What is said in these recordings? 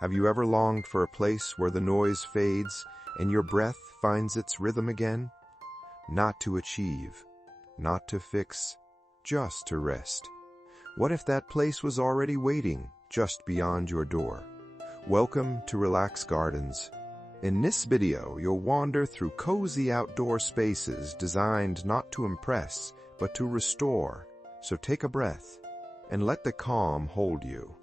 Have you ever longed for a place where the noise fades and your breath finds its rhythm again? Not to achieve, not to fix, just to rest. What if that place was already waiting just beyond your door? Welcome to Relax Gardens. In this video, you'll wander through cozy outdoor spaces designed not to impress, but to restore. So take a breath and let the calm hold you.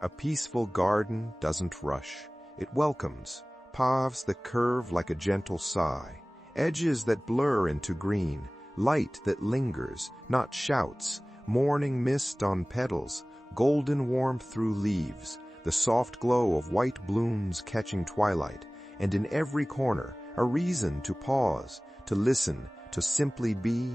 A peaceful garden doesn't rush. It welcomes, paths that curve like a gentle sigh, edges that blur into green, light that lingers, not shouts, morning mist on petals, golden warmth through leaves, the soft glow of white blooms catching twilight, and in every corner, a reason to pause, to listen, to simply be.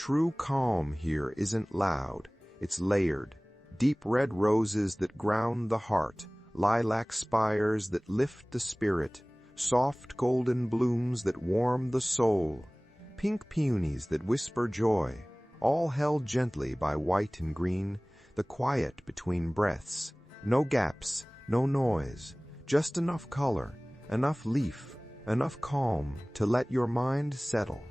True calm here isn't loud, it's layered. Deep red roses that ground the heart, lilac spires that lift the spirit, soft golden blooms that warm the soul, pink peonies that whisper joy, all held gently by white and green, the quiet between breaths, no gaps, no noise, just enough color, enough leaf, enough calm to let your mind settle.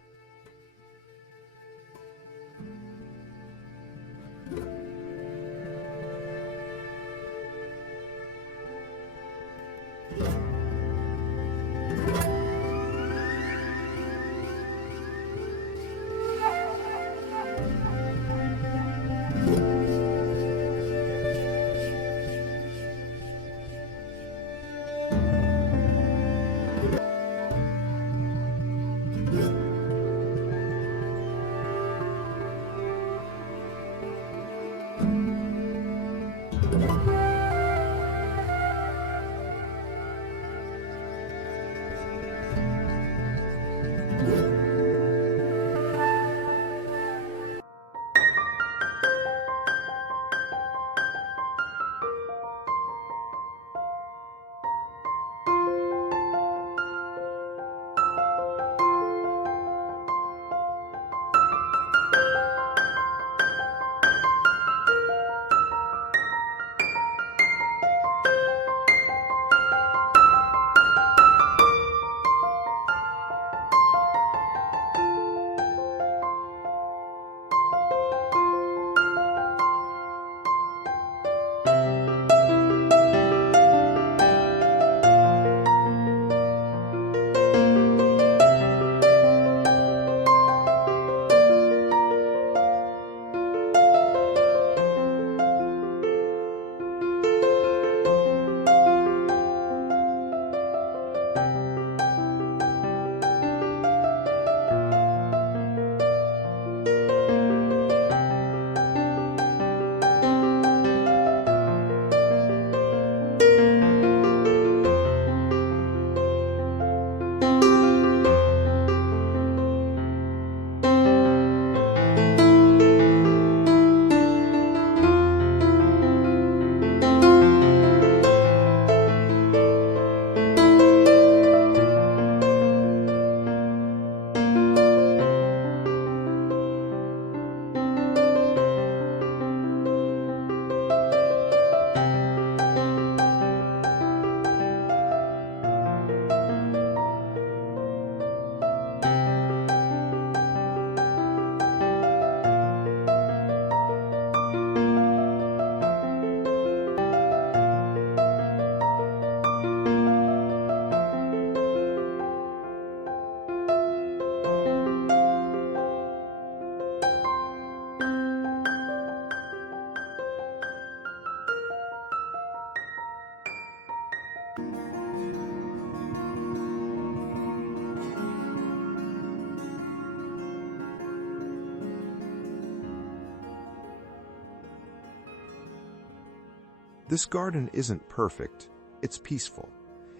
This garden isn't perfect, it's peaceful.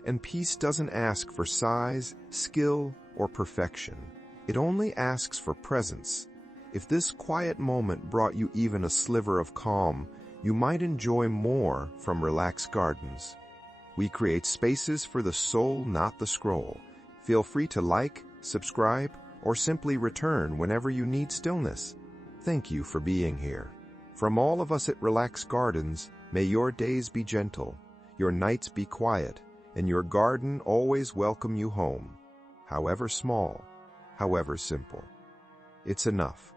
And peace doesn't ask for size, skill, or perfection. It only asks for presence. If this quiet moment brought you even a sliver of calm, you might enjoy more from Relaxed Gardens. We create spaces for the soul, not the scroll. Feel free to like, subscribe, or simply return whenever you need stillness. Thank you for being here. From all of us at Relaxed Gardens, may your days be gentle, your nights be quiet, and your garden always welcome you home, however small, however simple. It's enough.